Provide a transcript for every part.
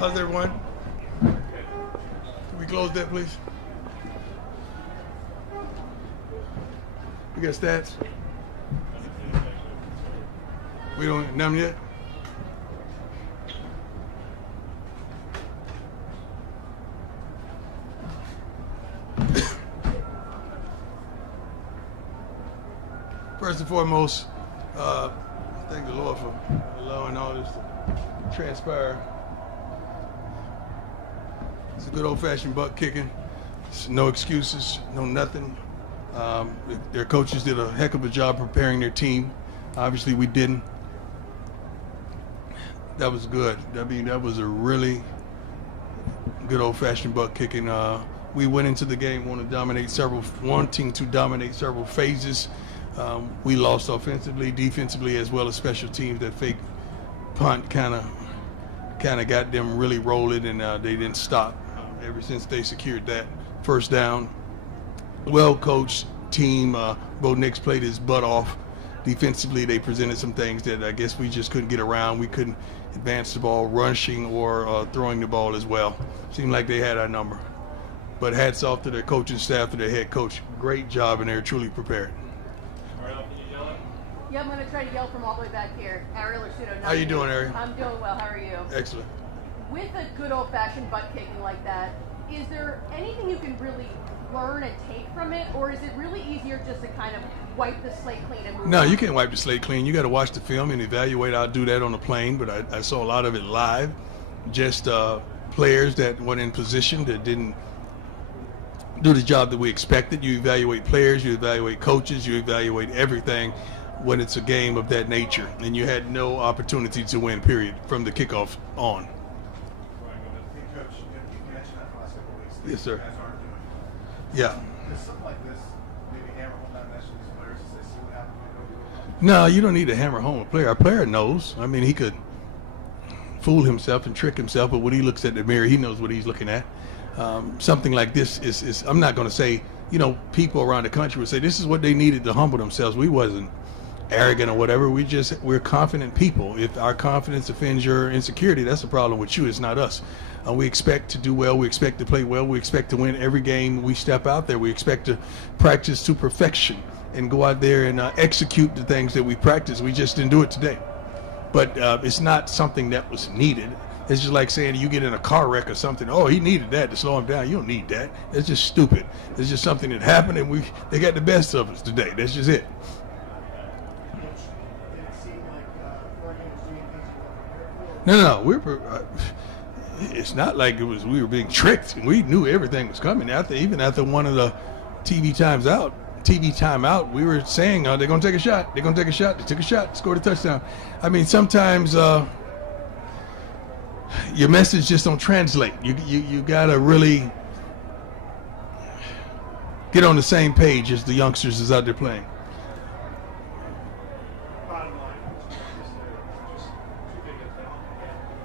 How's everyone? Can we close that, please? We got stats? We don't, none yet? First and foremost, thank the Lord for allowing all this to transpire. It's a good old-fashioned butt kicking. It's no excuses, no nothing. Their coaches did a heck of a job preparing their team. Obviously, we didn't. That was good. I mean, that was a really good old-fashioned butt kicking. We went into the game wanting to dominate several phases. We lost offensively, defensively, as well as special teams. That fake punt kind of got them really rolling, and they didn't stop ever since they secured that first down. Well-coached team. Bo Nix played his butt off. Defensively, they presented some things that I guess we just couldn't get around. We couldn't advance the ball, rushing or throwing the ball as well. Seemed like they had our number. But hats off to their coaching staff, to their head coach. Great job, and they're truly prepared. Yeah, I'm going to try to yell from all the way back here. Ariel Arsuto. How you doing, Ariel? I'm doing well. How are you? Excellent. With a good old-fashioned butt kicking like that, is there anything you can really learn and take from it, or is it really easier just to kind of wipe the slate clean and move on? No, you can't wipe the slate clean. You got to watch the film and evaluate. I'll do that on the plane, but I saw a lot of it live. Just players that weren't in position, that didn't do the job that we expected. You evaluate players, you evaluate coaches, you evaluate everything when it's a game of that nature, and you had no opportunity to win, period, from the kickoff on. Yes, sir. Yeah. Something like this, maybe hammer home that message to these players as they see what happened. No, you don't need to hammer home a player. A player knows. I mean, he could fool himself and trick himself, but when he looks at the mirror, he knows what he's looking at. Something like this is I'm not going to say, people around the country would say this is what they needed to humble themselves. We wasn't arrogant or whatever. We're confident people. If our confidence offends your insecurity, that's the problem with you. It's not us. We expect to do well. We expect to play well. We expect to win every game we step out there. We expect to practice to perfection and go out there and execute the things that we practice. We just didn't do it today. But it's not something that was needed. It's just like saying you get in a car wreck or something. Oh, he needed that to slow him down. You don't need that. It's just stupid. It's just something that happened, and they got the best of us today. That's just it. No. It's not like we were being tricked. We knew everything was coming. Even after one of the TV timeout, we were saying they're going to take a shot. They're going to take a shot. They took a shot, scored a touchdown. I mean, sometimes your message just don't translate. You got to really get on the same page as the youngsters is out there playing.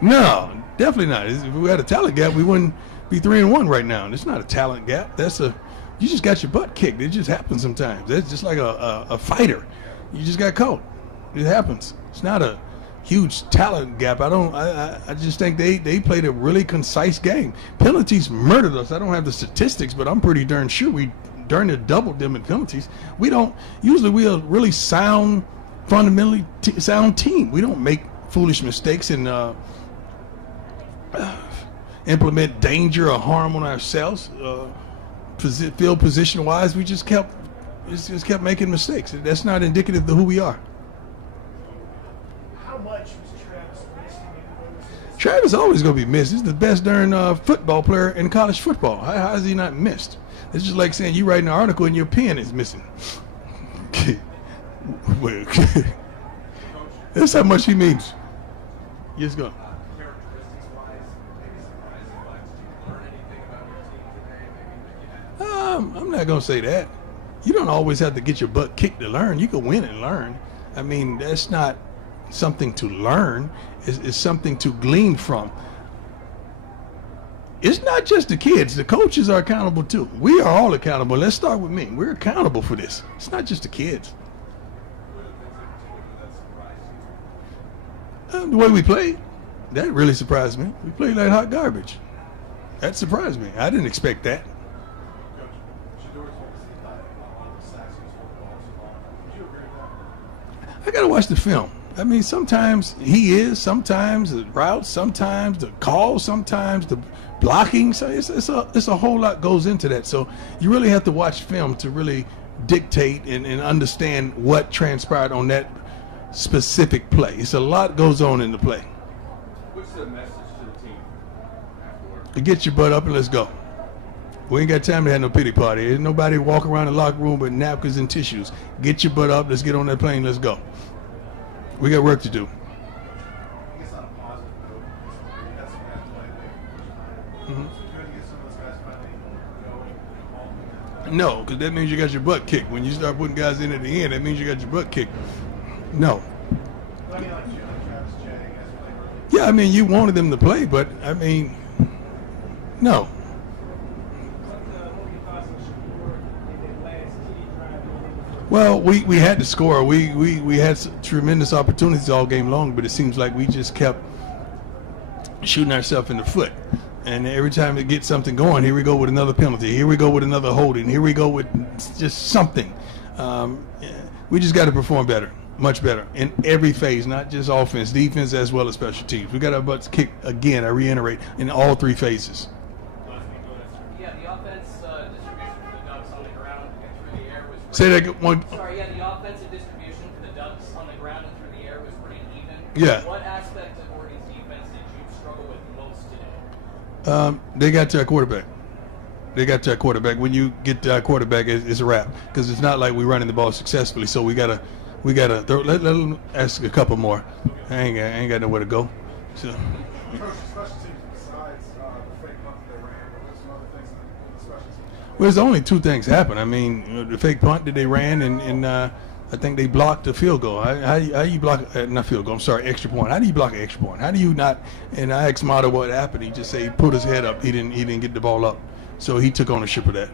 No, definitely not. If we had a talent gap, we wouldn't be 3-1 right now. And it's not a talent gap. You just got your butt kicked. It just happens sometimes. It's just like a fighter. You just got caught. It happens. It's not a huge talent gap. I just think they played a really concise game. Penalties murdered us. I don't have the statistics, but I'm pretty darn sure we darn near doubled them in penalties. Usually we're a really sound, fundamentally sound team. We don't make foolish mistakes and implement danger or harm on ourselves. Field position wise, we just kept making mistakes. That's not indicative of who we are. How much was Travis missing? Travis always gonna be missed. He's the best darn football player in college football. How is he not missed? It's just like saying you write an article and your pen is missing. Well, that's how much he means. Yes, go. I'm not going to say that. You don't always have to get your butt kicked to learn. You can win and learn. I mean, that's not something to learn. It's something to glean from. It's not just the kids. The coaches are accountable too. We are all accountable. Let's start with me. We're accountable for this. It's not just the kids. The way we play. That really surprised me. We played like hot garbage. That surprised me. I didn't expect that. Coach, Shador's obviously not a lot of sacks in his football so long. Would you agree with that? I gotta watch the film. I mean, sometimes he is, sometimes the routes, sometimes the calls, sometimes the blocking. So it's a whole lot goes into that. So you really have to watch film to really dictate and understand what transpired on that specific play. It's a lot goes on in the play. What's the message to the team afterward? Get your butt up and let's go. We ain't got time to have no pity party. There's nobody walk around the locker room with napkins and tissues. Get your butt up. Let's get on that plane. Let's go. We got work to do. I guess on a positive note, you had some guys play late. So good to get some of those guys finally going. No, because that means you got your butt kicked. When you start putting guys in at the end, that means you got your butt kicked. No. But I mean, like Travis Jay, guys played early. Yeah, I mean, you wanted them to play, but, I mean, no. Well, we had to score. We had some tremendous opportunities all game long, but it seems like we just kept shooting ourselves in the foot. And every time we get something going, here we go with another penalty. Here we go with another holding. Here we go with just something. We just got to perform better, much better, in every phase, not just offense, defense, as well as special teams. We got our butts kicked again, I reiterate, in all three phases. Yeah, the offense distribution for the Ducks on the ground and through the air was Say that one. Sorry, yeah, the offensive distribution for the Ducks on the ground and through the air was pretty even. Yeah. What aspect of Oregon's defense did you struggle with most today? They got to our quarterback. They got to our quarterback. When you get to our quarterback, it's a wrap, because it's not like we're running the ball successfully. So we gotta let them ask a couple more. I ain't got nowhere to go. So. Coach, special teams besides the fake punt that they ran, what were some other things in the special teams? Well, there's only two things happen. I mean, the fake punt that they ran, and I think they blocked the field goal. How you block not field goal? I'm sorry, extra point. How do you block an extra point? How do you not? And I asked Mata what happened. He just said he put his head up. He didn't get the ball up, so he took ownership of that.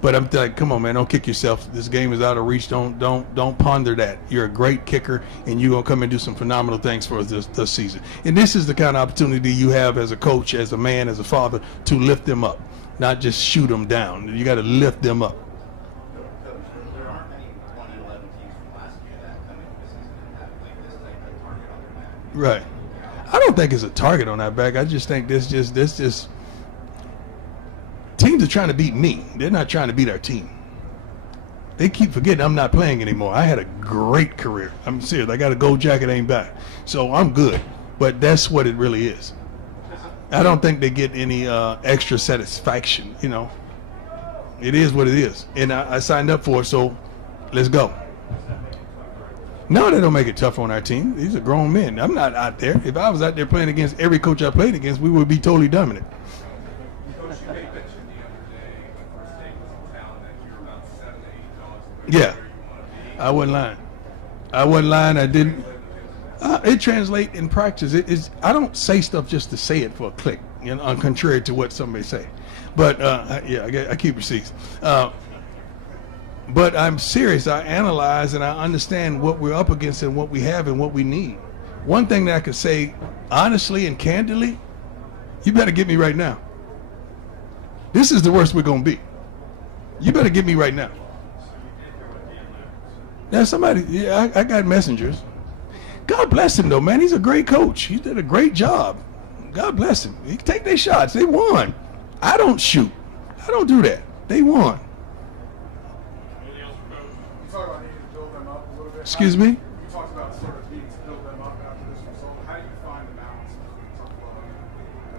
But I'm like, come on, man, don't kick yourself. This game is out of reach. Don't ponder that. You're a great kicker, and you're gonna come and do some phenomenal things for us this season. And this is the kind of opportunity you have as a coach, as a man, as a father, to lift them up, not just shoot them down. You got to lift them up. There aren't many 1-11 teams from last year that come into this season and have like this type of target on their back. Right. I don't think it's a target on our back. I just think this just teams are trying to beat me. They're not trying to beat our team. They keep forgetting I'm not playing anymore. I had a great career. I'm serious. I got a gold jacket, ain't back. So I'm good. But that's what it really is. I don't think they get any extra satisfaction, you know. It is what it is. And I signed up for it, so let's go. No, they don't make it tough on our team. These are grown men. I'm not out there. If I was out there playing against every coach I played against, we would be totally dominant. Coach, you made mention the other day when First State was in town that you're about 7 to 8 dogs away Yeah. from where you want to be. I wasn't lying. I didn't. It translates in practice. I don't say stuff just to say it for a click, you know, contrary to what somebody say. But I keep receipts. But I'm serious. I analyze and I understand what we're up against and what we have and what we need. One thing that I could say honestly and candidly, you better get me right now. This is the worst we're gonna be. You better get me right now. Now somebody, yeah, I got messengers. God bless him though, man. He's a great coach. He did a great job. God bless him. He can take their shots. They won. I don't shoot. I don't do that. They won. You talked about needing to build them up a little bit. Excuse me? You talked about sort of needing to build them up after this result. How do you find the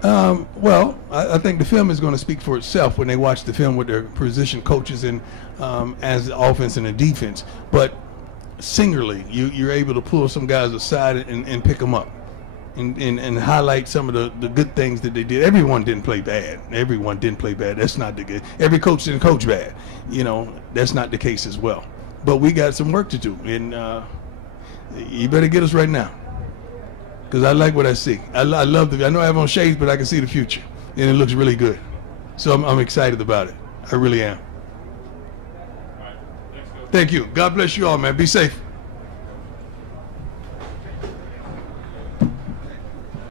balance? Well, I think the film is going to speak for itself when they watch the film with their position coaches and as the offense and the defense. But singularly, you're able to pull some guys aside and pick them up and highlight some of the good things that they did. Everyone didn't play bad. Everyone didn't play bad. That's not the good. Every coach didn't coach bad. You know, that's not the case as well. But we got some work to do, and you better get us right now. Because I like what I see. I love I know I have on shades, but I can see the future, and it looks really good. So I'm excited about it. I really am. Thank you. God bless you all, man. Be safe.